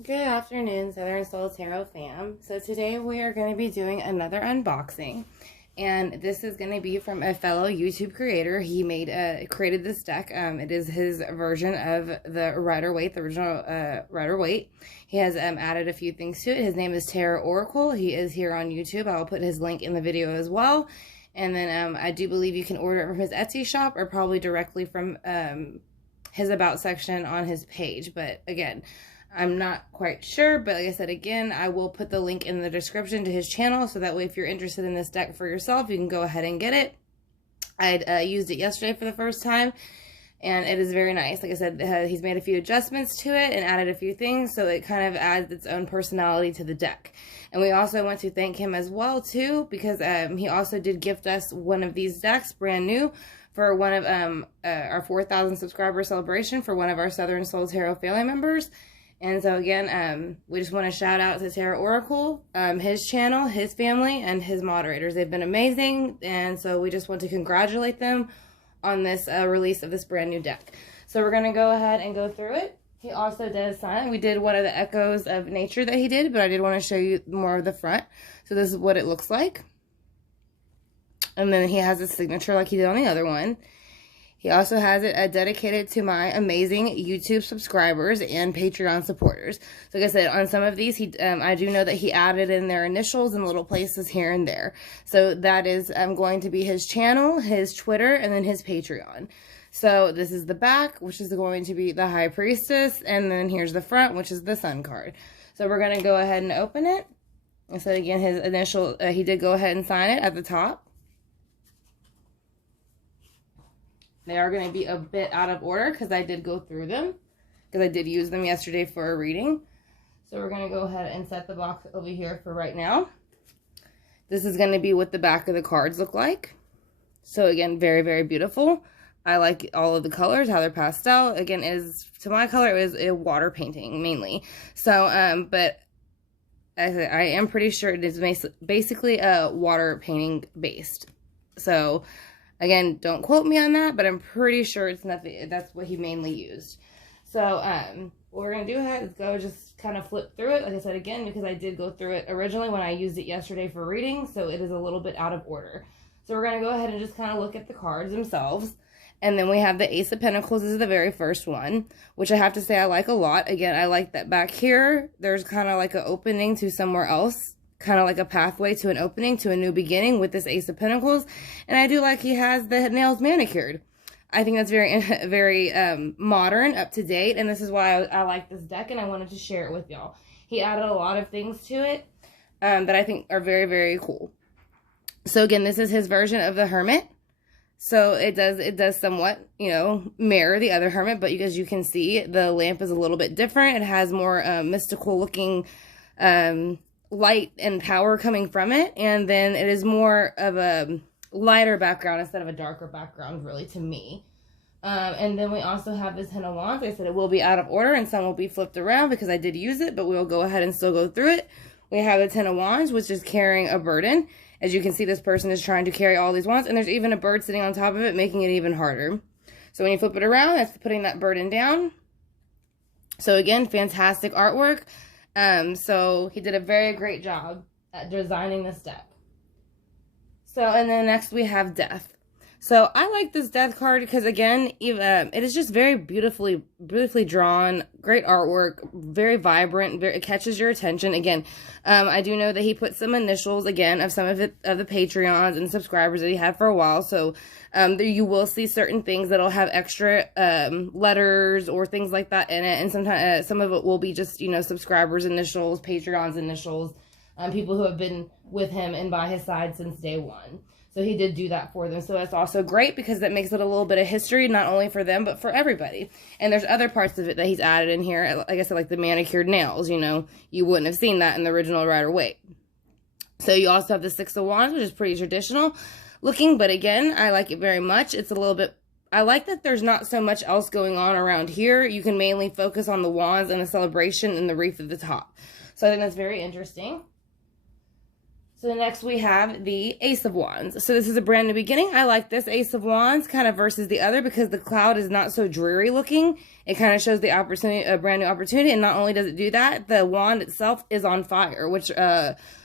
Good afternoon, Southern Soul Tarot fam. So today we are going to be doing another unboxing, and this is going to be from a fellow YouTube creator. He created this deck. It is his version of the Rider-Waite, the original Rider-Waite. He has added a few things to it. His name is Tarot Oracle. He is here on YouTube. I will put his link in the video as well. And then I do believe you can order it from his Etsy shop or probably directly from his About section on his page. But again, I'm not quite sure, but like I said, again, I will put the link in the description to his channel, so that way if you're interested in this deck for yourself, you can go ahead and get it. I used it yesterday for the first time, and it is very nice. Like I said, he's made a few adjustments to it and added a few things, so it kind of adds its own personality to the deck. And we also want to thank him as well, too, because he also did gift us one of these decks, brand new, for one of our 4,000 subscriber celebration for one of our Southern Soul Tarot family members. And so again, we just want to shout out to Tarot Oracle, his channel, his family, and his moderators. They've been amazing, and so we just want to congratulate them on this release of this brand new deck. So we're going to go ahead and go through it. He also does sign. We did one of the Echoes of Nature that he did, but I did want to show you more of the front. So this is what it looks like. And then he has his signature like he did on the other one. He also has it dedicated to my amazing YouTube subscribers and Patreon supporters. So like I said, on some of these, I do know that he added in their initials in little places here and there. So that is going to be his channel, his Twitter, and then his Patreon. So this is the back, which is going to be the High Priestess, and then here's the front, which is the Sun card. So we're going to go ahead and open it. And so again, his initial, he did go ahead and sign it at the top. They are going to be a bit out of order because I did go through them, because I did use them yesterday for a reading. So we're going to go ahead and set the box over here for right now. This is going to be what the back of the cards look like. So again, very, very beautiful. I like all of the colors, how they're pastel. Again, to my color, it was a water painting mainly. So, but I am pretty sure it is basically a water painting based. So again, don't quote me on that, but I'm pretty sure it's nothing. That's what he mainly used. So, what we're going to do is go just kind of flip through it. Like I said, again, because I did go through it originally when I used it yesterday for reading, so it is a little bit out of order. So we're going to go ahead and just kind of look at the cards themselves. And then we have the Ace of Pentacles is the very first one, which I have to say I like a lot. Again, I like that back here, there's kind of like an opening to somewhere else. Kind of like a pathway to an opening, to a new beginning with this Ace of Pentacles. And I do like he has the nails manicured. I think that's very, very modern, up to date. And this is why I like this deck, and I wanted to share it with y'all. He added a lot of things to it that I think are very, very cool. So again, this is his version of the Hermit. So it does somewhat, you know, mirror the other Hermit. But as you can see, the lamp is a little bit different. It has more mystical looking light and power coming from it, and then it is more of a lighter background instead of a darker background, really, to me. And then we also have this Ten of Wands. I said it will be out of order and some will be flipped around because I did use it, but we'll go ahead and still go through it. We have the Ten of Wands, which is carrying a burden. As you can see, this person is trying to carry all these wands, and there's even a bird sitting on top of it, making it even harder. So when you flip it around, that's putting that burden down. So again, fantastic artwork. So he did a very great job at designing this deck. So, and then next we have Death. So I like this Death card because, again, it is just very beautifully drawn, great artwork, very vibrant, it catches your attention. Again, I do know that he put some initials, again, of some of the Patreons and subscribers that he had for a while. So you will see certain things that'll have extra letters or things like that in it. And sometimes some of it will be just, you know, subscribers' initials, Patreons' initials, people who have been with him and by his side since day one. So he did do that for them. So that's also great because that makes it a little bit of history, not only for them, but for everybody. And there's other parts of it that he's added in here. Like I said, like the manicured nails, you know, you wouldn't have seen that in the original Rider-Waite. So you also have the Six of Wands, which is pretty traditional looking. But again, I like it very much. It's a little bit, I like that there's not so much else going on around here. You can mainly focus on the wands and the celebration and the wreath at the top. So I think that's very interesting. So next we have the Ace of Wands. So this is a brand new beginning. I like this Ace of Wands kind of versus the other because the cloud is not so dreary looking. It kind of shows the opportunity, a brand new opportunity. And not only does it do that, the wand itself is on fire, which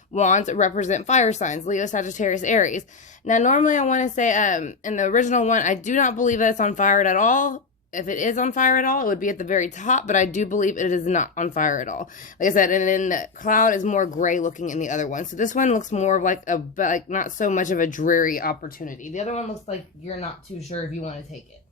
wands represent fire signs, Leo, Sagittarius, Aries. Now, normally I want to say in the original one, I do not believe that it's on fire at all. If it is on fire at all, it would be at the very top, but I do believe it is not on fire at all. Like I said, and then the cloud is more gray looking in the other one. So this one looks more like not so much of a dreary opportunity. The other one looks like you're not too sure if you want to take it.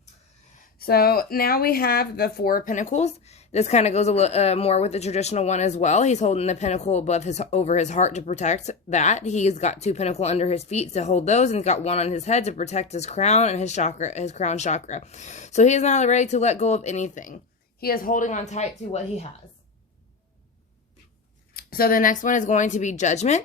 So now we have the Four of Pentacles. This kind of goes a little more with the traditional one as well. He's holding the pentacle over his heart to protect that. He's got 2 pentacles under his feet to hold those, and he's got 1 on his head to protect his crown and his chakra, his crown chakra. So he is not ready to let go of anything. He is holding on tight to what he has. So the next one is going to be Judgment.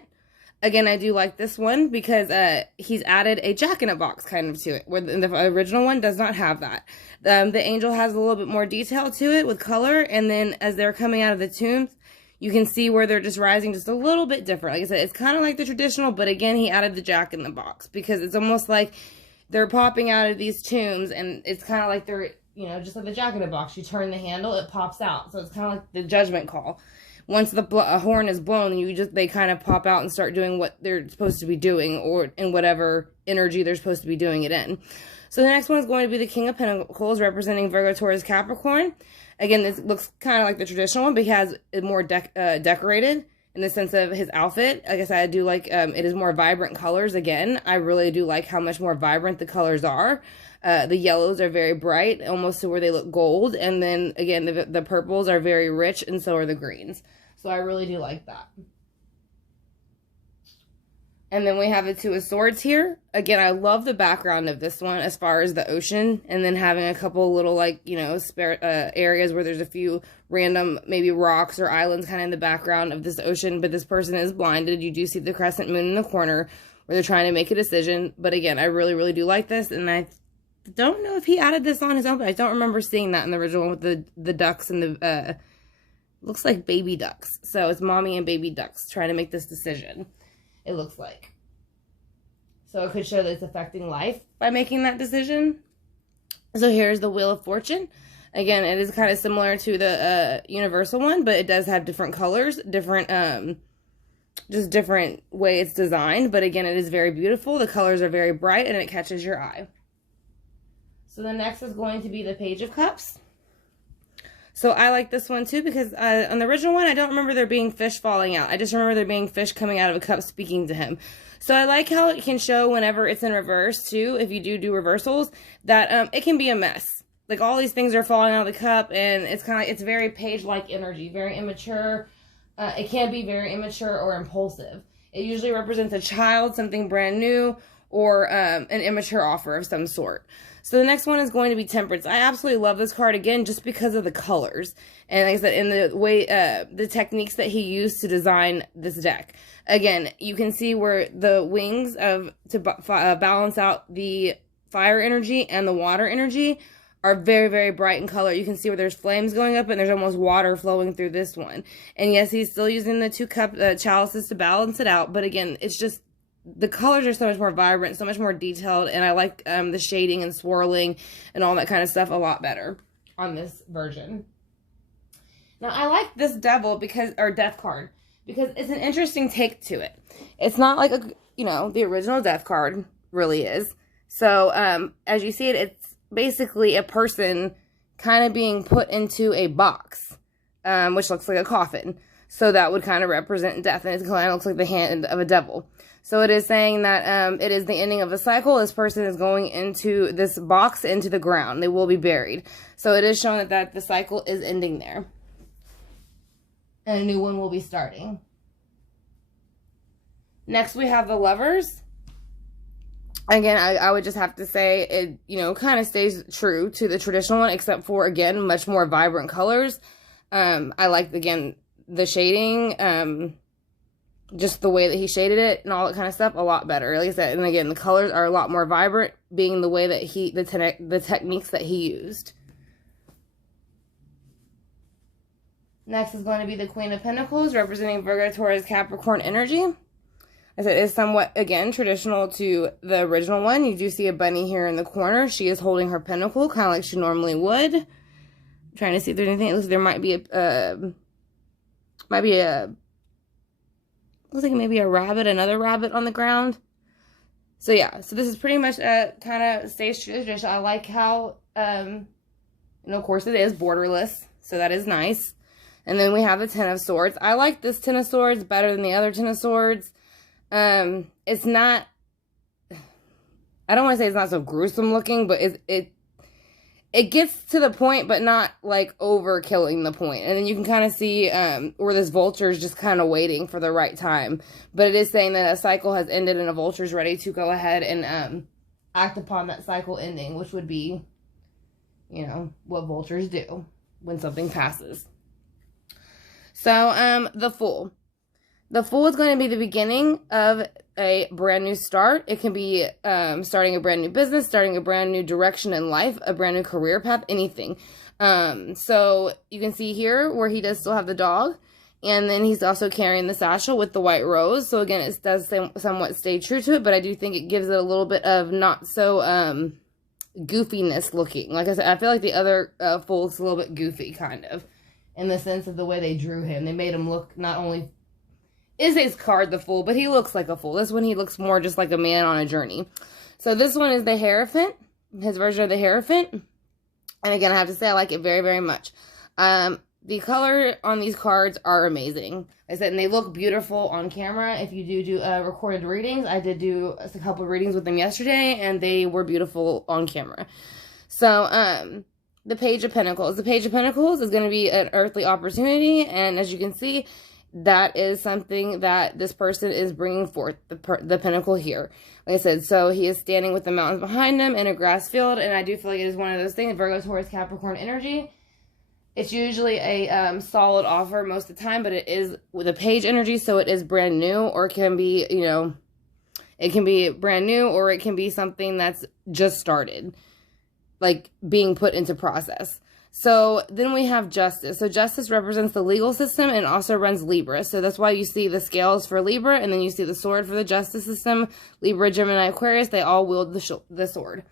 Again, I do like this one because he's added a jack-in-a-box kind of to it, where the original one does not have that. The angel has a little bit more detail to it with color, and then as they're coming out of the tombs, you can see where they're just rising just a little bit different. Like I said, it's kind of like the traditional, but again, he added the jack-in-the-box because it's almost like they're popping out of these tombs, and it's kind of like they're, you know, just like the jack-in-the-box. You turn the handle, it pops out. So it's kind of like the judgment call. Once the horn is blown, they kind of pop out and start doing what they're supposed to be doing, or in whatever energy they're supposed to be doing it in. So the next one is going to be the King of Pentacles, representing Virgo, Taurus, Capricorn. Again, this looks kind of like the traditional one, but he has it more decorated in the sense of his outfit. Like I said, I do like it is more vibrant colors. Again, I really do like how much more vibrant the colors are. The yellows are very bright, almost to where they look gold. And then, again, the purples are very rich, and so are the greens. So I really do like that. And then we have the Two of Swords here. Again, I love the background of this one as far as the ocean. And then having a couple little, like, you know, spare areas where there's a few random, maybe rocks or islands kind of in the background of this ocean. But this person is blinded. You do see the crescent moon in the corner where they're trying to make a decision. But again, I really, really do like this. And I don't know if he added this on his own, but I don't remember seeing that in the original with the ducks and the looks like baby ducks. So it's mommy and baby ducks trying to make this decision, it looks like. So it could show that it's affecting life by making that decision. So here's the Wheel of Fortune. Again, it is kind of similar to the universal one, but it does have different colors, different just different way it's designed. But again, it is very beautiful. The colors are very bright and it catches your eye. So the next is going to be the Page of Cups. So I like this one too because on the original one, I don't remember there being fish falling out. I just remember there being fish coming out of a cup speaking to him. So I like how it can show whenever it's in reverse too, if you do reversals, that it can be a mess. Like all these things are falling out of the cup, and it's kind of like, it's very page-like energy, very immature. It can be very immature or impulsive. It usually represents a child, something brand new, or an immature offer of some sort. So the next one is going to be Temperance. I absolutely love this card, again, just because of the colors. And like I said, in the way, the techniques that he used to design this deck. Again, you can see where the wings to balance out the fire energy and the water energy are very, very bright in color. You can see where there's flames going up and there's almost water flowing through this one. And yes, he's still using the 2 cup chalices to balance it out. But again, it's just, the colors are so much more vibrant, so much more detailed, and I like the shading and swirling and all that kind of stuff a lot better on this version. Now, I like this Devil or Death card because it's an interesting take to it. It's not like the original Death card really is. So, as you see it, it's basically a person kind of being put into a box, which looks like a coffin. So that would kind of represent death, and it kind of looks like the hand of a devil. So it is saying that it is the ending of a cycle. This person is going into this box, into the ground. They will be buried. So it is showing that the cycle is ending there. And a new one will be starting. Next, we have the Lovers. Again, I would just have to say it, kind of stays true to the traditional one, except for, again, much more vibrant colors. I like, again, the shading, just the way that he shaded it and all that kind of stuff a lot better. Like I said, and again, the colors are a lot more vibrant, being the way that the techniques that he used. Next is going to be the Queen of Pentacles, representing Virgo, Taurus, Capricorn energy. I said it's somewhat, again, traditional to the original one. You do see a bunny here in the corner. She is holding her pentacle, kind of like she normally would. I'm trying to see if there's anything. It looks like there might be looks like maybe a rabbit, another rabbit on the ground. So yeah, so this is pretty much kind of stays true to tradition. I like how, of course it is borderless, so that is nice. And then we have the Ten of Swords. I like this Ten of Swords better than the other Ten of Swords. It's not, I don't want to say it's not so gruesome looking, but it gets to the point, but not like overkilling the point. And then you can kind of see where this vulture is just kind of waiting for the right time. But it is saying that a cycle has ended and a vulture is ready to go ahead and act upon that cycle ending, which would be, what vultures do when something passes. So, the Fool. The Fool is going to be the beginning of a brand new start. It can be starting a brand new business, starting a brand new direction in life, a brand new career path, anything. So you can see here where he does still have the dog. And then he's also carrying the satchel with the white rose. So again, it does somewhat stay true to it, but I do think it gives it a little bit of not so goofiness looking. Like I said, I feel like the other Fool looks a little bit goofy, kind of, in the sense of the way they drew him. They made him look not only... is his card the Fool, but he looks like a fool. This one, he looks more just like a man on a journey. So this one is the Hierophant, his version of the Hierophant. And again, I have to say I like it very, very much. The color on these cards are amazing. Like I said, and they look beautiful on camera. If you do recorded readings, I did do a couple of readings with them yesterday, and they were beautiful on camera. So, the Page of Pentacles. The Page of Pentacles is going to be an earthly opportunity, and as you can see, that is something that this person is bringing forth, the pentacle here. Like I said, so he is standing with the mountains behind him in a grass field, and I do feel like it is one of those things, Virgo, Taurus, Capricorn energy. It's usually a solid offer most of the time, but it is with a page energy, so it is brand new, or it can be, it can be brand new, or it can be something that's just started, like being put into process. So then we have Justice. So Justice represents the legal system and also runs Libra. So that's why you see the scales for Libra, and then you see the sword for the justice system. Libra, Gemini, Aquarius, they all wield the sword.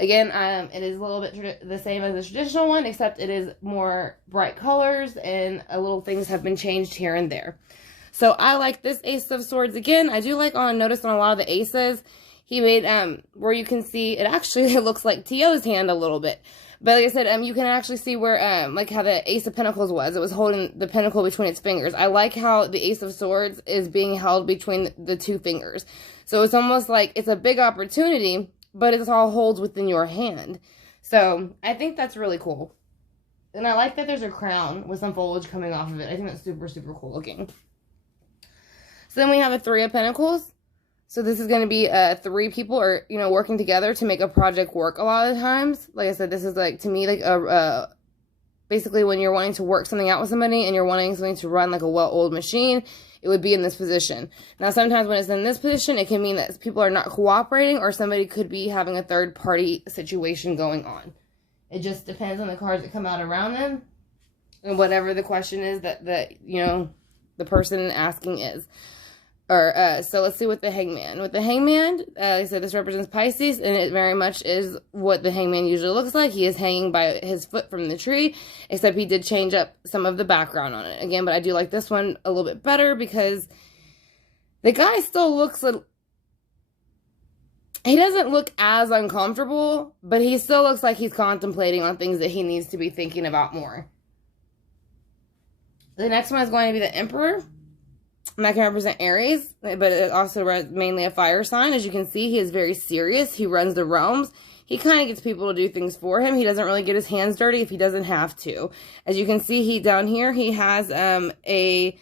Again, it is a little bit the same as the traditional one, except it is more bright colors, and little things have been changed here and there. So I like this Ace of Swords. Again, I do like notice on a lot of the aces, he made, where you can see, it actually looks like Tio's hand a little bit. But like I said, you can actually see where, like how the Ace of Pentacles was. It was holding the pentacle between its fingers. I like how the Ace of Swords is being held between the two fingers. So it's almost like it's a big opportunity, but it all holds within your hand. So I think that's really cool. And I like that there's a crown with some foliage coming off of it. I think that's super, super cool looking. So then we have a Three of Pentacles. So this is going to be 3 people or, working together to make a project work a lot of times. Like I said, this is like, to me, like basically when you're wanting to work something out with somebody and you're wanting something to run like a well-oiled machine, it would be in this position. Now, sometimes when it's in this position, it can mean that people are not cooperating, or somebody could be having a third-party situation going on. It just depends on the cards that come out around them and whatever the question is that the person asking is. So let's see with the Hangman. With the Hangman, like I said, this represents Pisces, and it very much is what the Hangman usually looks like. He is hanging by his foot from the tree, except he did change up some of the background on it. Again, but I do like this one a little bit better because the guy still looks he doesn't look as uncomfortable, but he still looks like he's contemplating on things that he needs to be thinking about more. The next one is going to be the Emperor. And that can represent Aries, but it also mainly a fire sign. As you can see, he is very serious. He runs the realms. He kind of gets people to do things for him. He doesn't really get his hands dirty if he doesn't have to. As you can see, down here, he has a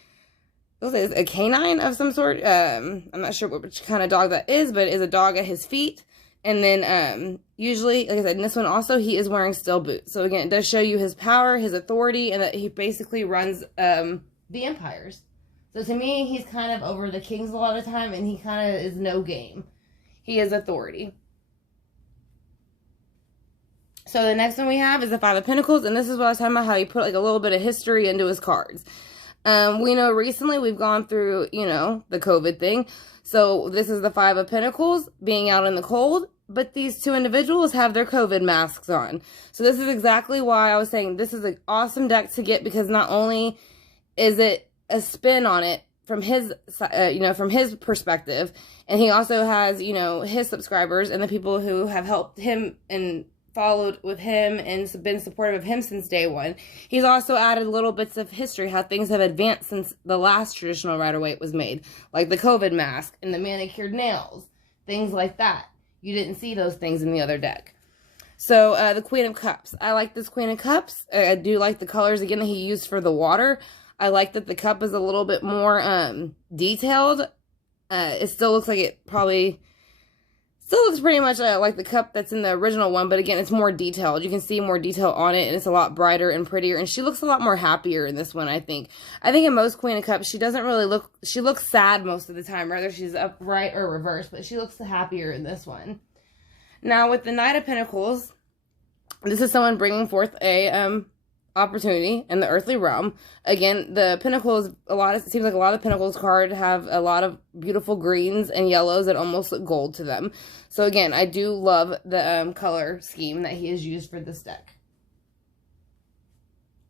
canine of some sort. I'm not sure which kind of dog that is, but it is a dog at his feet. And then usually, like I said, in this one also, he is wearing steel boots. So again, it does show you his power, his authority, and that he basically runs the empires. So to me, he's kind of over the kings a lot of the time, and he kind of is no game. He is authority. So the next one we have is the Five of Pentacles, and this is what I was talking about, how he put like a little bit of history into his cards. We know recently we've gone through, you know, the COVID thing. So this is the Five of Pentacles being out in the cold. But these two individuals have their COVID masks on. So this is exactly why I was saying this is an awesome deck to get, because not only is it a spin on it from his, you know, from his perspective, and he also has, you know, his subscribers and the people who have helped him and followed with him and been supportive of him since day one. He's also added little bits of history, how things have advanced since the last traditional Rider-Waite was made, like the COVID mask and the manicured nails, things like that. You didn't see those things in the other deck. So, the Queen of Cups. I like this Queen of Cups. I do like the colors, again, that he used for the water. I like that the cup is a little bit more detailed. It still looks like it probably... Still looks pretty much like the cup that's in the original one, but again, it's more detailed. You can see more detail on it, and it's a lot brighter and prettier, and she looks a lot more happier in this one, I think. I think in most Queen of Cups, she doesn't really look... She looks sad most of the time, whether she's upright or reversed, but she looks happier in this one. Now, with the Knight of Pentacles, this is someone bringing forth a opportunity in the earthly realm. Again, the Pentacles, it seems like a lot of Pentacles cards have a lot of beautiful greens and yellows that almost look gold to them. So again, I do love the color scheme that he has used for this deck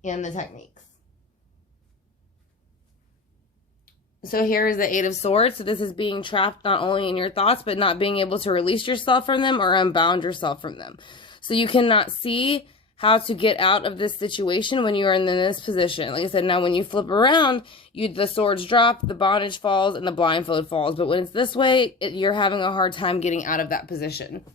and the techniques. So here is the Eight of Swords. So this is being trapped not only in your thoughts, but not being able to release yourself from them or unbound yourself from them. So you cannot see how to get out of this situation when you are in this position. Like I said, now when you flip around, the swords drop, the bondage falls, and the blindfold falls. But when it's this way, you're having a hard time getting out of that position.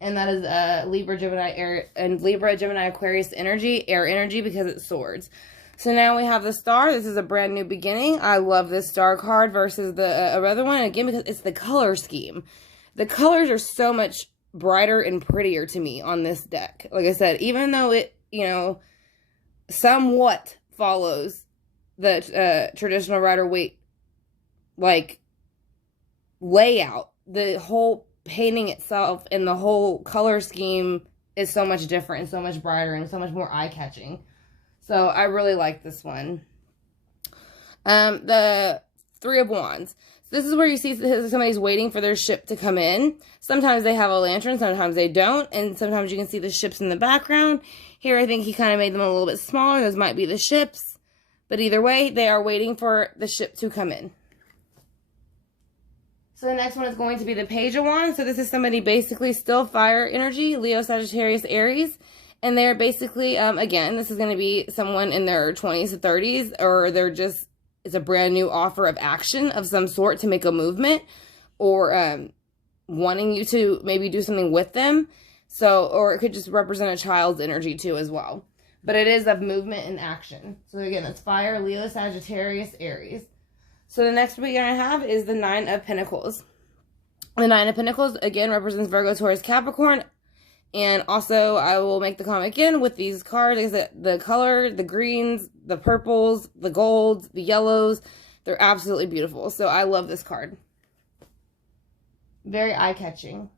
And that is Libra, Gemini, Air, and Libra, Gemini, Aquarius energy, air energy, because it's swords. So now we have the Star. This is a brand new beginning. I love this Star card versus the other one. Again, because it's the color scheme. The colors are so much brighter and prettier to me on this deck. Like I said, even though it, you know, somewhat follows the traditional Rider-Waite like layout, the whole painting itself and the whole color scheme is so much different and so much brighter and so much more eye-catching. So I really like this one. The Three of Wands. This is where you see somebody's waiting for their ship to come in. Sometimes they have a lantern, sometimes they don't, and sometimes you can see the ships in the background. Here I think he kind of made them a little bit smaller. Those might be the ships. But either way, they are waiting for the ship to come in. So the next one is going to be the Page of Wands. So this is somebody basically still fire energy, Leo, Sagittarius, Aries. And they're basically, again, this is going to be someone in their 20s to 30s, or they're just, it's a brand new offer of action of some sort to make a movement, or wanting you to maybe do something with them. So, or it could just represent a child's energy too as well. But it is of movement and action. So again, that's fire, Leo, Sagittarius, Aries. So the next we're going to have is the Nine of Pentacles. The Nine of Pentacles, again, represents Virgo, Taurus, Capricorn. And also, I will make the comment again with these cards, is that the color, the greens, the purples, the golds, the yellows, they're absolutely beautiful. So I love this card. Very eye-catching.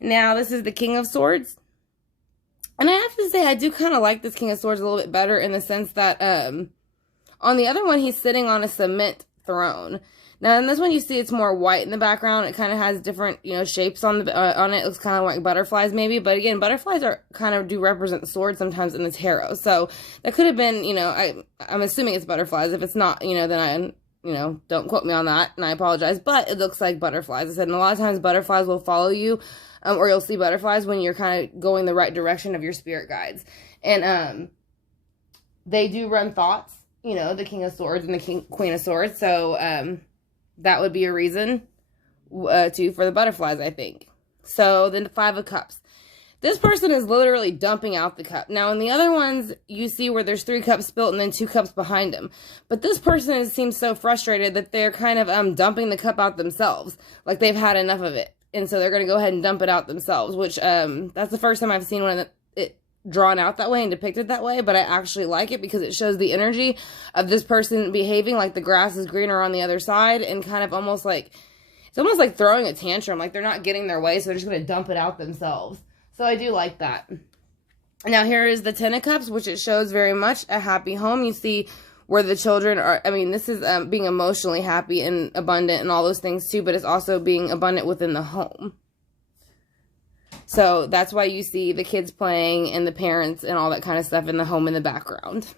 Now, this is the King of Swords. And I have to say, I do kind of like this King of Swords a little bit better in the sense that on the other one, he's sitting on a cement throne. Now, in this one, you see it's more white in the background. It kind of has different, you know, shapes on the on it. It looks kind of like butterflies, maybe. But again, butterflies are kind of do represent the sword sometimes in the tarot. So that could have been, you know, I'm assuming it's butterflies. If it's not, you know, then I, you know, don't quote me on that, and I apologize. But it looks like butterflies. I said, and a lot of times butterflies will follow you, or you'll see butterflies when you're kind of going the right direction of your spirit guides. And they do run thoughts, you know, the King of Swords and the Queen of Swords. So that would be a reason for the butterflies, I think. So then the Five of Cups. This person is literally dumping out the cup. Now, in the other ones, you see where there's 3 cups spilt and then 2 cups behind them. But this person seems so frustrated that they're kind of dumping the cup out themselves. Like they've had enough of it. And so they're going to go ahead and dump it out themselves. Which, that's the first time I've seen one of it drawn out that way and depicted that way. But I actually like it because it shows the energy of this person behaving like the grass is greener on the other side. And kind of almost like, it's almost like throwing a tantrum. Like they're not getting their way, so they're just going to dump it out themselves. So I do like that. Now here is the Ten of Cups, which it shows very much a happy home. You see where the children are, I mean, this is being emotionally happy and abundant and all those things too, but it's also being abundant within the home. So that's why you see the kids playing and the parents and all that kind of stuff in the home in the background.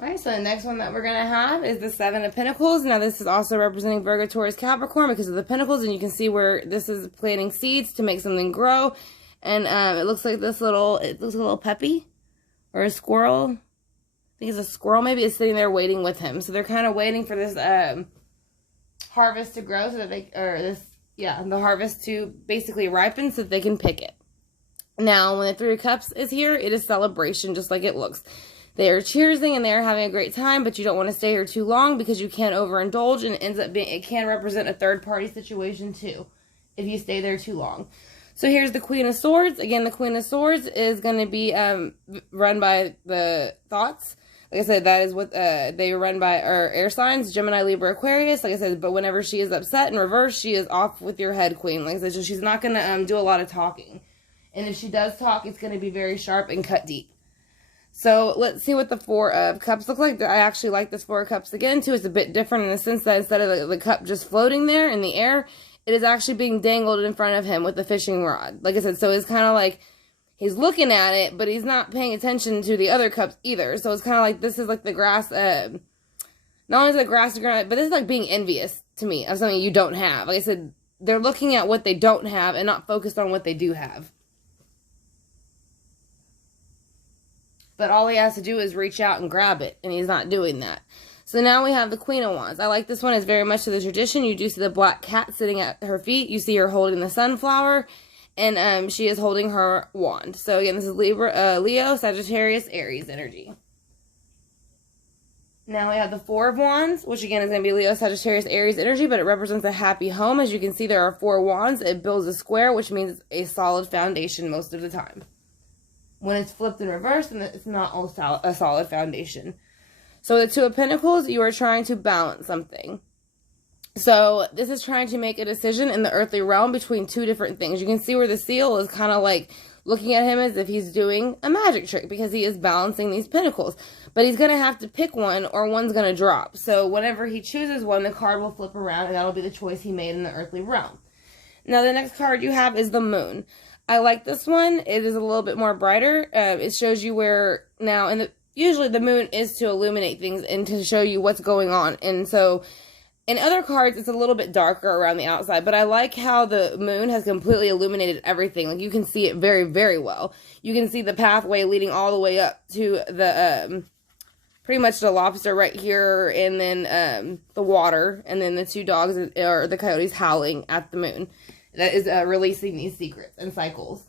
Alright, so the next one that we're going to have is the Seven of Pentacles. Now this is also representing Virgo, Taurus, Capricorn because of the Pentacles, and you can see where this is planting seeds to make something grow. And it looks like this little, it looks a little puppy or a squirrel. I think it's a squirrel maybe, is sitting there waiting with him. So they're kind of waiting for this harvest to grow so that they, the harvest to basically ripen so that they can pick it. Now, when the Three of Cups is here, it is celebration just like it looks. They are cheersing and they are having a great time, but you don't want to stay here too long because you can't overindulge, and it ends up being, it can represent a third party situation too if you stay there too long. So here's the Queen of Swords. Again, the Queen of Swords is going to be run by the thoughts. Like I said, that is what they run by our air signs, Gemini, Libra, Aquarius. Like I said, but whenever she is upset in reverse, she is off with your head, Queen. Like I said, so she's not going to do a lot of talking. And if she does talk, it's going to be very sharp and cut deep. So let's see what the Four of Cups look like. I actually like this Four of Cups again, too. It's a bit different in the sense that instead of the cup just floating there in the air, it is actually being dangled in front of him with a fishing rod. Like I said, so it's kind of like he's looking at it, but he's not paying attention to the other cups either. So it's kind of like this is like the grass, not only is the grass growing, but this is like being envious to me of something you don't have. Like I said, they're looking at what they don't have and not focused on what they do have. But all he has to do is reach out and grab it, and he's not doing that. So now we have the Queen of Wands. I like this one. It's very much to the tradition. You do see the black cat sitting at her feet. You see her holding the sunflower, and she is holding her wand. So again, this is Leo, Sagittarius, Aries energy. Now we have the Four of Wands, which again is going to be Leo, Sagittarius, Aries energy, but it represents a happy home. As you can see, there are 4 wands. It builds a square, which means a solid foundation most of the time. When it's flipped in reverse, then it's not a solid foundation. So the Two of Pentacles, you are trying to balance something. So this is trying to make a decision in the earthly realm between 2 different things. You can see where the Seal is kind of like looking at him as if he's doing a magic trick because he is balancing these pentacles. But he's going to have to pick one or one's going to drop. So whenever he chooses one, the card will flip around and that'll be the choice he made in the earthly realm. Now the next card you have is the Moon. I like this one. It is a little bit more brighter. It shows you where now, and usually the moon is to illuminate things and to show you what's going on. And so in other cards, it's a little bit darker around the outside, but I like how the moon has completely illuminated everything. Like you can see it very, very well. You can see the pathway leading all the way up to the, pretty much the lobster right here, and then the water, and then the 2 dogs or the coyotes howling at the moon. That is releasing these secrets and cycles.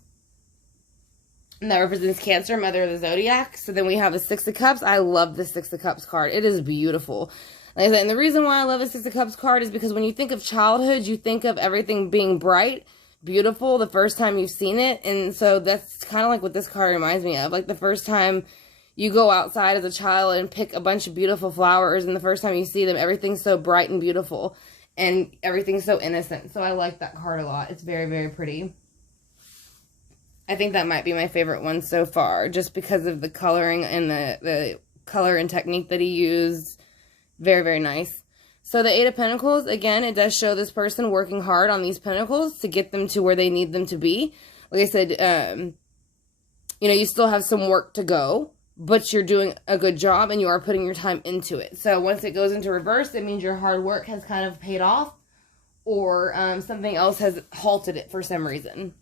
And that represents Cancer, Mother of the Zodiac. So then we have the Six of Cups. I love the Six of Cups card. It is beautiful. Like I said, and the reason why I love the Six of Cups card is because when you think of childhood, you think of everything being bright, beautiful the first time you've seen it. And so that's kind of like what this card reminds me of. Like the first time you go outside as a child and pick a bunch of beautiful flowers, and the first time you see them, everything's so bright and beautiful. And everything's so innocent. So I like that card a lot. It's very, very pretty. I think that might be my favorite one so far. Just because of the coloring and the color and technique that he used. Very, very nice. So the Eight of Pentacles, again, it does show this person working hard on these pentacles to get them to where they need them to be. Like I said, you know, you still have some work to go, but you're doing a good job and you are putting your time into it. So once it goes into reverse, it means your hard work has kind of paid off, or something else has halted it for some reason.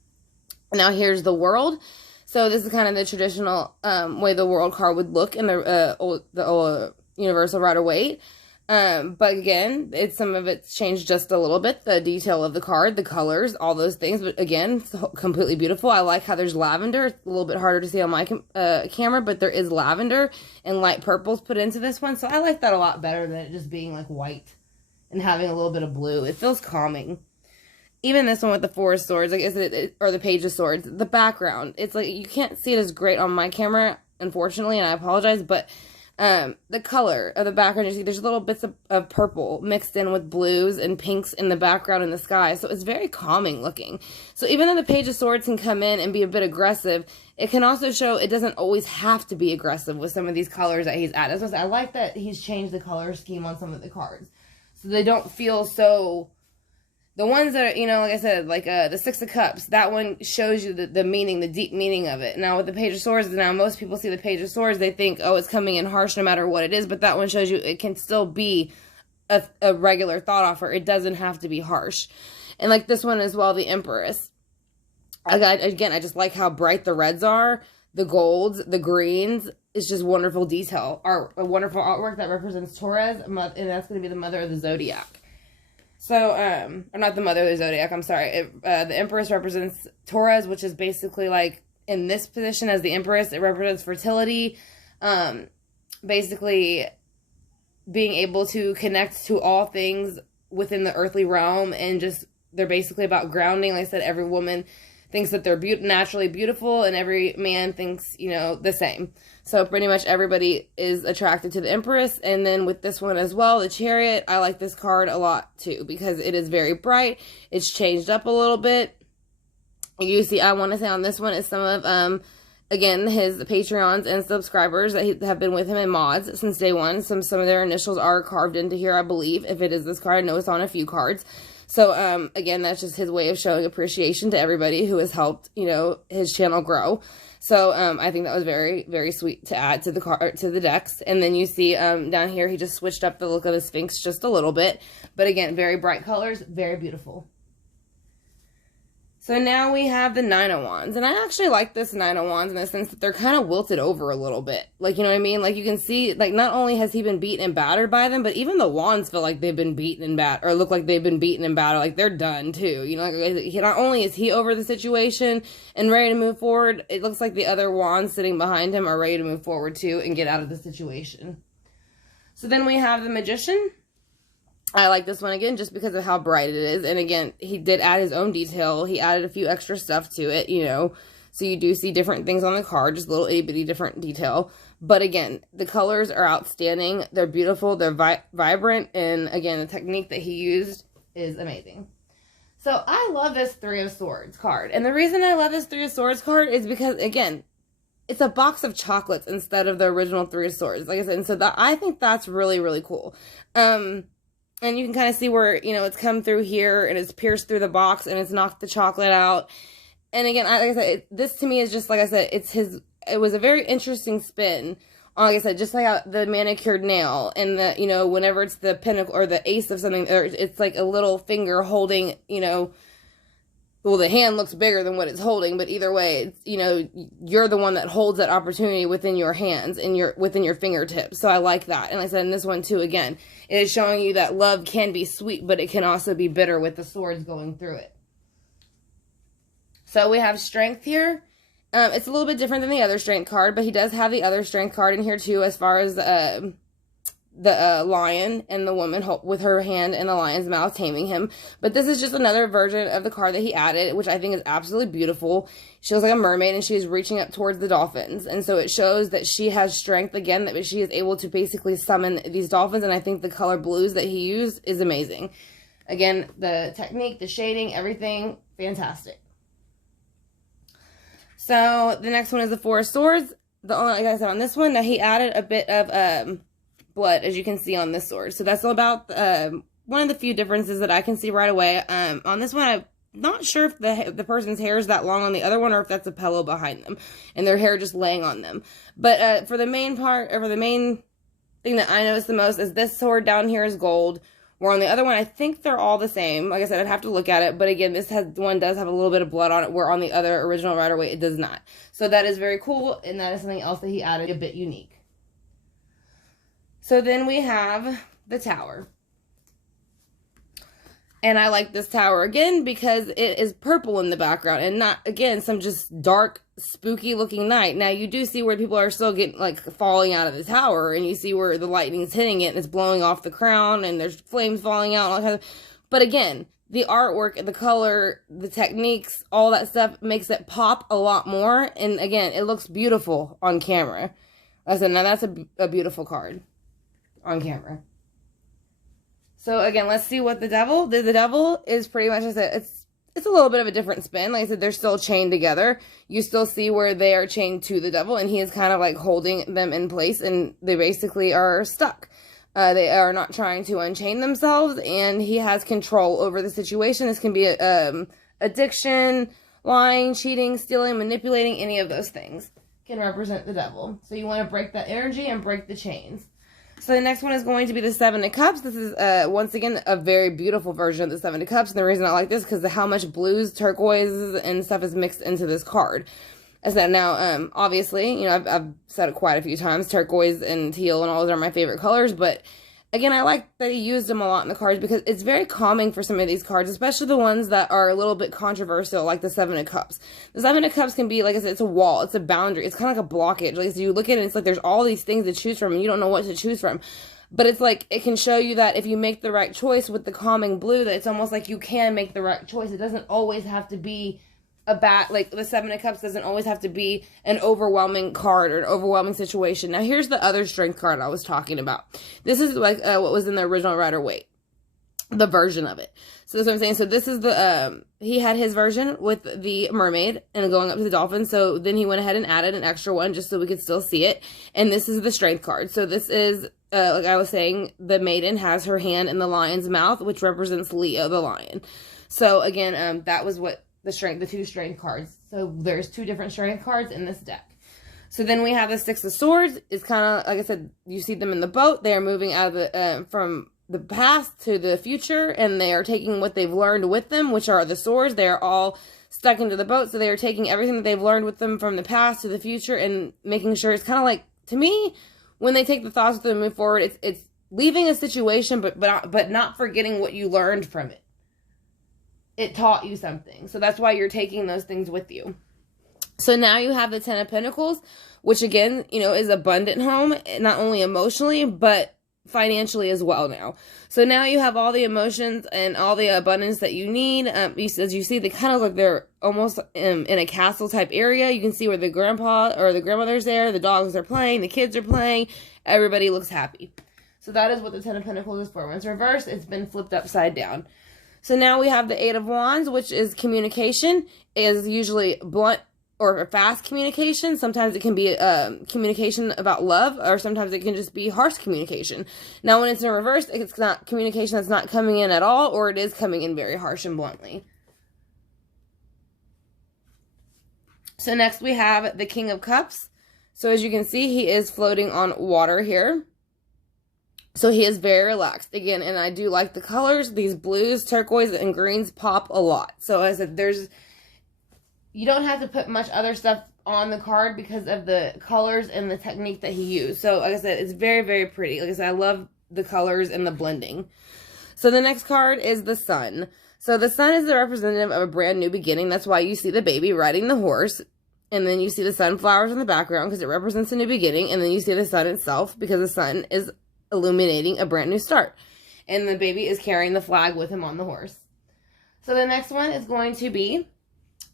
Now here's the World. So this is kind of the traditional way the World card would look in the old Universal Rider-Waite. But again, some of it's changed just a little bit. The detail of the card, the colors, all those things. But again, it's completely beautiful. I like how there's lavender. It's a little bit harder to see on my camera, but there is lavender and light purples put into this one. So I like that a lot better than it just being like white and having a little bit of blue. It feels calming. Even this one with the Four of Swords, like or the Page of Swords, the background. It's like you can't see it as great on my camera, unfortunately, and I apologize, but The color of the background, you see there's little bits of purple mixed in with blues and pinks in the background in the sky. So it's very calming looking. So even though the Page of Swords can come in and be a bit aggressive, it can also show it doesn't always have to be aggressive with some of these colors that he's added. I like that he's changed the color scheme on some of the cards, so they don't feel so... The ones that are, you know, like I said, like the Six of Cups, that one shows you the meaning, the deep meaning of it. Now with the Page of Swords, now most people see the Page of Swords, they think, oh, it's coming in harsh no matter what it is, but that one shows you it can still be a regular thought offer. It doesn't have to be harsh. And like this one as well, the Empress. Again, I just like how bright the reds are, the golds, the greens. It's just wonderful detail. A wonderful artwork that represents Taurus, and that's going to be the mother of the Zodiac. So, or not the mother of the Zodiac, I'm sorry. The Empress represents Taurus, which is basically like, in this position as the Empress, it represents fertility. Basically, being able to connect to all things within the earthly realm, and just, they're basically about grounding. Like I said, every woman thinks that they're naturally beautiful, and every man thinks, you know, the same. So pretty much everybody is attracted to the Empress. And then with this one as well, the Chariot, I like this card a lot too, because it is very bright. It's changed up a little bit. You see, I want to say on this one is some of, again, his Patreons and subscribers that have been with him in mods since day one. Some of their initials are carved into here, I believe, if it is this card. I know it's on a few cards. So, again, that's just his way of showing appreciation to everybody who has helped, you know, his channel grow. So, I think that was very, very sweet to add to the card, to the decks. And then you see, down here, he just switched up the look of the Sphinx just a little bit. But again, very bright colors, very beautiful. So now we have the Nine of Wands. And I actually like this Nine of Wands in the sense that they're kind of wilted over a little bit. Like, you know what I mean? Like, you can see, like, not only has he been beaten and battered by them, but even the wands feel like they've been beaten and battered, or look like they've been beaten and battered. Like, they're done, too. You know, like, not only is he over the situation and ready to move forward, it looks like the other wands sitting behind him are ready to move forward, too, and get out of the situation. So then we have the Magician. I like this one again just because of how bright it is. And again, he did add his own detail. He added a few extra stuff to it, you know. So you do see different things on the card, just little itty bitty different detail. But again, the colors are outstanding. They're beautiful. They're vibrant. And again, the technique that he used is amazing. So I love this Three of Swords card. And the reason I love this Three of Swords card is because, again, it's a box of chocolates instead of the original Three of Swords. Like I said, and so I think that's really, really cool. And you can kind of see where, you know, it's come through here and it's pierced through the box and it's knocked the chocolate out. And again, like I said, this to me is just, like I said, it was a very interesting spin on, like I said, just like the manicured nail and the, you know, whenever it's the pinnacle or the ace of something, or it's like a little finger holding, you know, well, the hand looks bigger than what it's holding, but either way, it's, you know, you're the one that holds that opportunity within your hands and within your fingertips. So I like that. And like I said, in this one too, again, it is showing you that love can be sweet, but it can also be bitter with the swords going through it. So we have Strength here. It's a little bit different than the other Strength card, but he does have the other Strength card in here too, as far as the lion and the woman with her hand in the lion's mouth taming him. But this is just another version of the card that he added, which I think is absolutely beautiful. She looks like a mermaid and she's reaching up towards the dolphins. And so it shows that she has strength again, that she is able to basically summon these dolphins. And I think the color blues that he used is amazing. Again, the technique, the shading, everything, fantastic. So the next one is the Four of Swords. Like I said, on this one, now he added a bit of blood, as you can see on this sword. So that's about one of the few differences that I can see right away. On this one, I'm not sure if the person's hair is that long on the other one, or if that's a pillow behind them and their hair just laying on them. But for the main part, or for the main thing that I noticed the most, is this sword down here is gold, where on the other one, I think they're all the same. Like I said, I'd have to look at it. But again, this one does have a little bit of blood on it, where on the other original Rider-Waite, it does not. So that is very cool, and that is something else that he added, a bit unique. So then we have the Tower. And I like this tower again because it is purple in the background and not, again, some just dark, spooky looking night. Now you do see where people are still getting, like, falling out of the tower, and you see where the lightning's hitting it and it's blowing off the crown and there's flames falling out and all that kind of, but again, the artwork, the color, the techniques, all that stuff makes it pop a lot more. And again, it looks beautiful on camera. I said, now that's a beautiful card on camera. So again, let's see what the devil is pretty much, it's a little bit of a different spin. Like I said, they're still chained together. You still see where they are chained to the devil, and he is kind of like holding them in place, and they basically are stuck. They are not trying to unchain themselves, and he has control over the situation. This can be addiction, lying, cheating, stealing, manipulating, any of those things can represent the devil. So you want to break that energy and break the chains. So the next one is going to be the Seven of Cups. This is, once again, a very beautiful version of the Seven of Cups. And the reason I like this is because of how much blues, turquoises, and stuff is mixed into this card. I said, now, obviously, you know, I've said it quite a few times, turquoise and teal and all those are my favorite colors. But, again, I like that he used them a lot in the cards because it's very calming for some of these cards, especially the ones that are a little bit controversial, like the Seven of Cups. The Seven of Cups can be, like I said, it's a wall, it's a boundary, it's kind of like a blockage. Like, so you look at it, it's like there's all these things to choose from, and you don't know what to choose from. But it's like, it can show you that if you make the right choice with the calming blue, that it's almost like you can make the right choice. It doesn't always have to be like the Seven of Cups doesn't always have to be an overwhelming card or an overwhelming situation. Now, here's the other strength card I was talking about. This is like what was in the original Rider-Waite, the version of it. So that's what I'm saying. So this is the, he had his version with the mermaid and going up to the dolphin. So then he went ahead and added an extra one just so we could still see it. And this is the strength card. So this is, like I was saying, the maiden has her hand in the lion's mouth, which represents Leo, the lion. So again, that was what the two strength cards. So there's two different strength cards in this deck. So then we have the Six of Swords. It's kind of, like I said, you see them in the boat. They are moving out of the, from the past to the future, and they are taking what they've learned with them, which are the swords. They are all stuck into the boat, so they are taking everything that they've learned with them from the past to the future and making sure, it's kind of like, to me, when they take the thoughts with them and move forward, it's leaving a situation, but not forgetting what you learned from it. It taught you something. So that's why you're taking those things with you. So now you have the Ten of Pentacles, which again, you know, is abundant home, not only emotionally, but financially as well now. So now you have all the emotions and all the abundance that you need. As you see, they kind of look, they're almost in a castle type area. You can see where the grandpa or the grandmother's there, the dogs are playing, the kids are playing, everybody looks happy. So that is what the Ten of Pentacles is for. When it's reversed, it's been flipped upside down. So now we have the Eight of Wands, which is communication, is usually blunt or fast communication. Sometimes it can be communication about love, or sometimes it can just be harsh communication. Now, when it's in reverse, it's not communication that's not coming in at all, or it is coming in very harsh and bluntly. So next we have the King of Cups. So as you can see, he is floating on water here. So he is very relaxed. Again, and I do like the colors. These blues, turquoise, and greens pop a lot. So as I said, you don't have to put much other stuff on the card because of the colors and the technique that he used. So like I said, it's very, very pretty. Like I said, I love the colors and the blending. So the next card is the Sun. So the Sun is the representative of a brand new beginning. That's why you see the baby riding the horse. And then you see the sunflowers in the background because it represents a new beginning. And then you see the sun itself because the sun is illuminating a brand new start. And the baby is carrying the flag with him on the horse. So the next one is going to be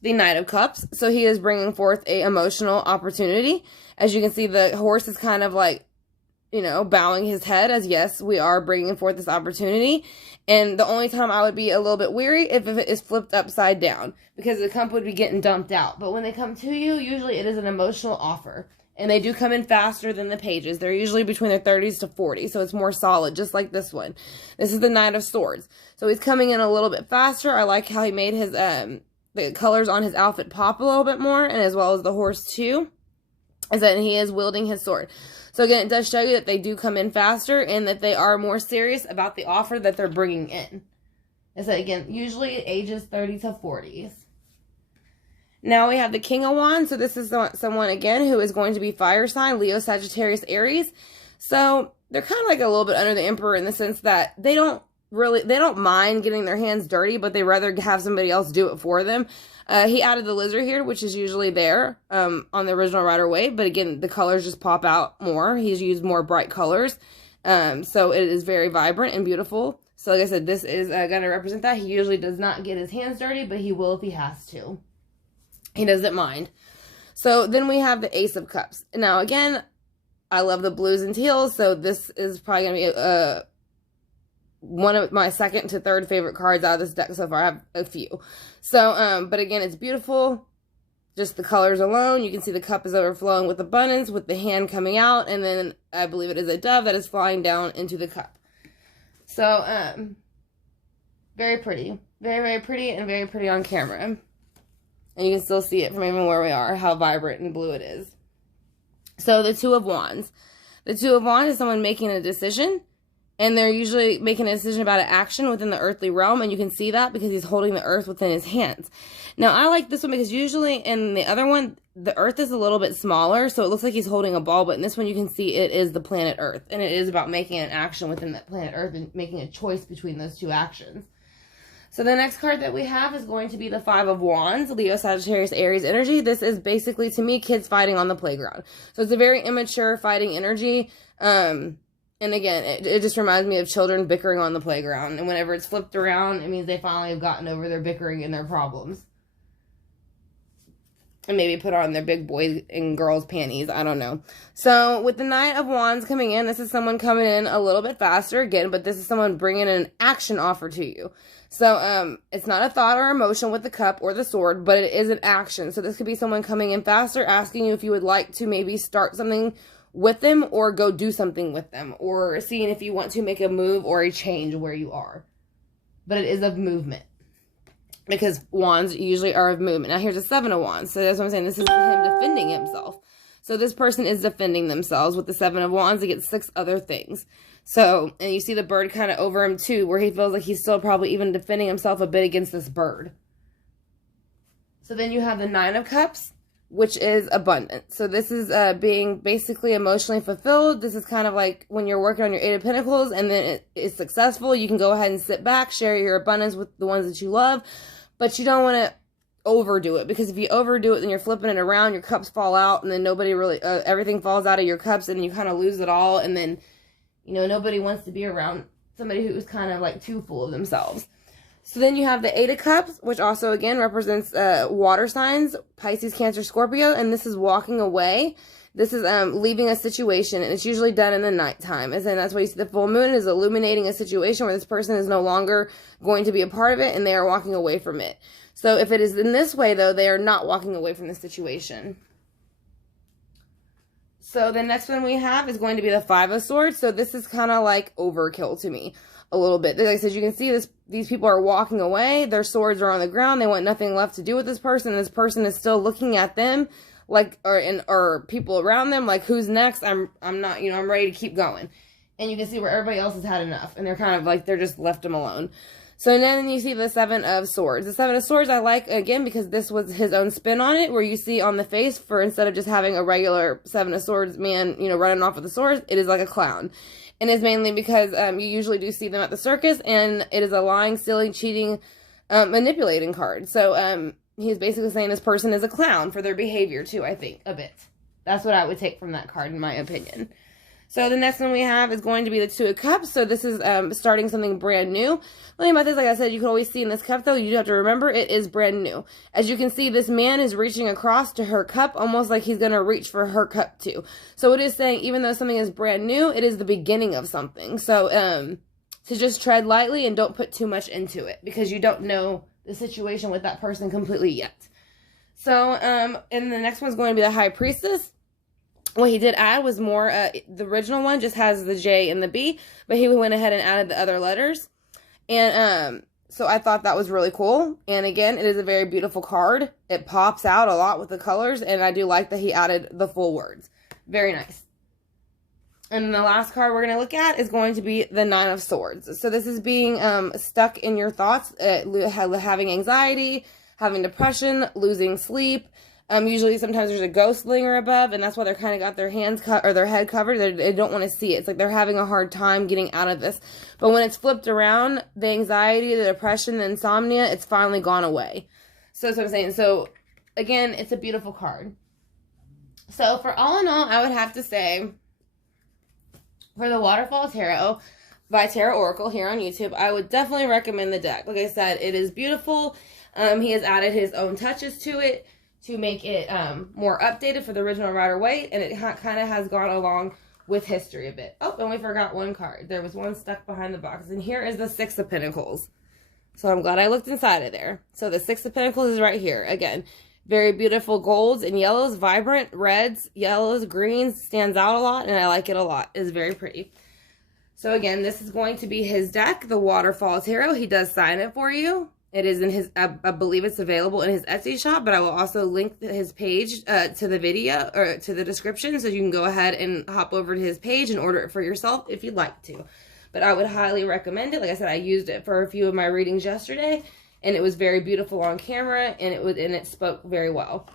the Knight of Cups. So he is bringing forth a emotional opportunity. As you can see, the horse is kind of like, you know, bowing his head as, yes, we are bringing forth this opportunity. And the only time I would be a little bit weary if it is flipped upside down, because the cup would be getting dumped out. But when they come to you, usually it is an emotional offer. And they do come in faster than the pages. They're usually between their 30s to 40, so it's more solid, just like this one. This is the Knight of Swords. So he's coming in a little bit faster. I like how he made his the colors on his outfit pop a little bit more, and as well as the horse too, is that he is wielding his sword. So again, it does show you that they do come in faster and that they are more serious about the offer that they're bringing in. And so again, usually ages 30 to 40s. Now we have the King of Wands. So this is someone, again, who is going to be fire sign, Leo, Sagittarius, Aries. So they're kind of like a little bit under the Emperor in the sense that they don't mind getting their hands dirty, but they rather have somebody else do it for them. He added the lizard here, which is usually there on the original Rider-Waite. But again, the colors just pop out more. He's used more bright colors. So it is very vibrant and beautiful. So like I said, this is going to represent that. He usually does not get his hands dirty, but he will if he has to. He doesn't mind. So then we have the Ace of Cups. Now again, I love the blues and teals, so this is probably going to be one of my second to third favorite cards out of this deck so far. I have a few. So, but again, it's beautiful. Just the colors alone. You can see the cup is overflowing with abundance, with the hand coming out, and then I believe it is a dove that is flying down into the cup. So, very pretty. Very, very pretty, and very pretty on camera. And you can still see it from even where we are, how vibrant and blue it is. So, the Two of Wands. The Two of Wands is someone making a decision, and they're usually making a decision about an action within the earthly realm, and you can see that because he's holding the earth within his hands. Now, I like this one because usually in the other one, the earth is a little bit smaller, so it looks like he's holding a ball, but in this one you can see it is the planet Earth, and it is about making an action within that planet Earth and making a choice between those two actions. So the next card that we have is going to be the Five of Wands, Leo, Sagittarius, Aries energy. This is basically, to me, kids fighting on the playground. So it's a very immature fighting energy. And again, it just reminds me of children bickering on the playground. And whenever it's flipped around, it means they finally have gotten over their bickering and their problems. And maybe put on their big boys and girls panties. I don't know. So with the Knight of Wands coming in, this is someone coming in a little bit faster again, but this is someone bringing an action offer to you. So it's not a thought or emotion with the cup or the sword, but it is an action. So this could be someone coming in faster, asking you if you would like to maybe start something with them or go do something with them, or seeing if you want to make a move or a change where you are. But it is of movement, because wands usually are of movement. Now here's a Seven of Wands. So that's what I'm saying. This is him defending himself. So this person is defending themselves with the Seven of Wands against 6 other things. So, and you see the bird kind of over him too, where he feels like he's still probably even defending himself a bit against this bird. So then you have the Nine of Cups, which is abundance. So this is being basically emotionally fulfilled. This is kind of like when you're working on your Eight of Pentacles and then it is successful. You can go ahead and sit back, share your abundance with the ones that you love, but you don't want to overdo it, because if you overdo it, then you're flipping it around, your cups fall out, and then nobody really, everything falls out of your cups, and you kind of lose it all, and then, you know, nobody wants to be around somebody who's kind of like too full of themselves. So then you have the Eight of Cups, which also, again, represents water signs, Pisces, Cancer, Scorpio, and this is walking away. This is leaving a situation, and it's usually done in the nighttime. And then that's why you see the full moon is illuminating a situation where this person is no longer going to be a part of it, and they are walking away from it. So if it is in this way, though, they are not walking away from the situation. So the next one we have is going to be the Five of Swords. So this is kind of like overkill to me a little bit. Like I said, you can see these people are walking away. Their swords are on the ground. They want nothing left to do with this person. This person is still looking at them, like, or people around them, like, who's next? I'm not, you know, I'm ready to keep going. And you can see where everybody else has had enough, and they're kind of like, they're just left them alone. So then you see the Seven of Swords. The Seven of Swords I like, again, because this was his own spin on it, where you see on the face, for instead of just having a regular Seven of Swords man, you know, running off with the swords, it is like a clown. And it's mainly because you usually do see them at the circus, and it is a lying, stealing, cheating, manipulating card. So he's basically saying this person is a clown for their behavior too, I think, a bit. That's what I would take from that card, in my opinion. So the next one we have is going to be the Two of Cups. So this is starting something brand new. The thing about this, like I said, you can always see in this cup, though, you do have to remember it is brand new. As you can see, this man is reaching across to her cup, almost like he's going to reach for her cup too. So it is saying, even though something is brand new, it is the beginning of something. So to just tread lightly and don't put too much into it, because you don't know the situation with that person completely yet. So, and the next one's going to be the High Priestess. What he did add was more, the original one just has the J and the B, but he went ahead and added the other letters. And so I thought that was really cool. And again, it is a very beautiful card. It pops out a lot with the colors, and I do like that he added the full words. Very nice. And the last card we're going to look at is going to be the Nine of Swords. So this is being stuck in your thoughts, having anxiety, having depression, losing sleep. Usually sometimes there's a ghost linger above, and that's why they're kind of got their hands or their head covered. They don't want to see it. It's like they're having a hard time getting out of this. But when it's flipped around, the anxiety, the depression, the insomnia, it's finally gone away. So that's what I'm saying. So again, it's a beautiful card. So for all in all, I would have to say, for the Waterfall Tarot by Tarot Oracle here on YouTube, I would definitely recommend the deck. Like I said, it is beautiful. He has added his own touches to it to make it more updated for the original Rider-Waite, and it kind of has gone along with history a bit. Oh, and we forgot one card. There was one stuck behind the box, and here is the Six of Pentacles. So I'm glad I looked inside of there. So the Six of Pentacles is right here. Again, very beautiful golds and yellows, vibrant reds, yellows, greens, stands out a lot, and I like it a lot. It's very pretty. So again, this is going to be his deck, the Waterfall Tarot. He does sign it for you. It is in his, I believe it's available in his Etsy shop, but I will also link his page to the video, or to the description, so you can go ahead and hop over to his page and order it for yourself if you'd like to. But I would highly recommend it. Like I said, I used it for a few of my readings yesterday, and it was very beautiful on camera, and it spoke very well.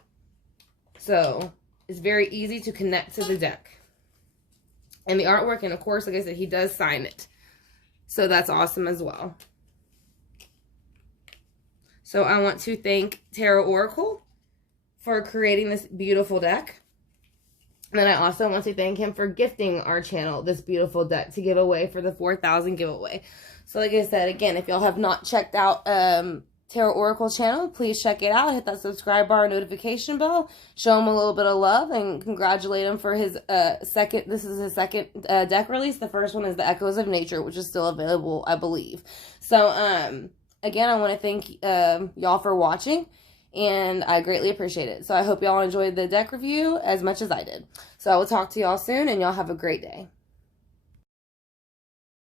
So it's very easy to connect to the deck. And the artwork, and of course, like I said, he does sign it. So that's awesome as well. So I want to thank Tarot Oracle for creating this beautiful deck. And then I also want to thank him for gifting our channel this beautiful deck to give away for the 4,000 giveaway. So like I said, again, if y'all have not checked out Tarot Oracle channel, please check it out. Hit that subscribe bar and notification bell. Show him a little bit of love and congratulate him for his this is his second deck release. The first one is the Echoes of Nature, which is still available, I believe. So, again, I want to thank y'all for watching, and I greatly appreciate it. So I hope y'all enjoyed the deck review as much as I did. So I will talk to y'all soon, and y'all have a great day.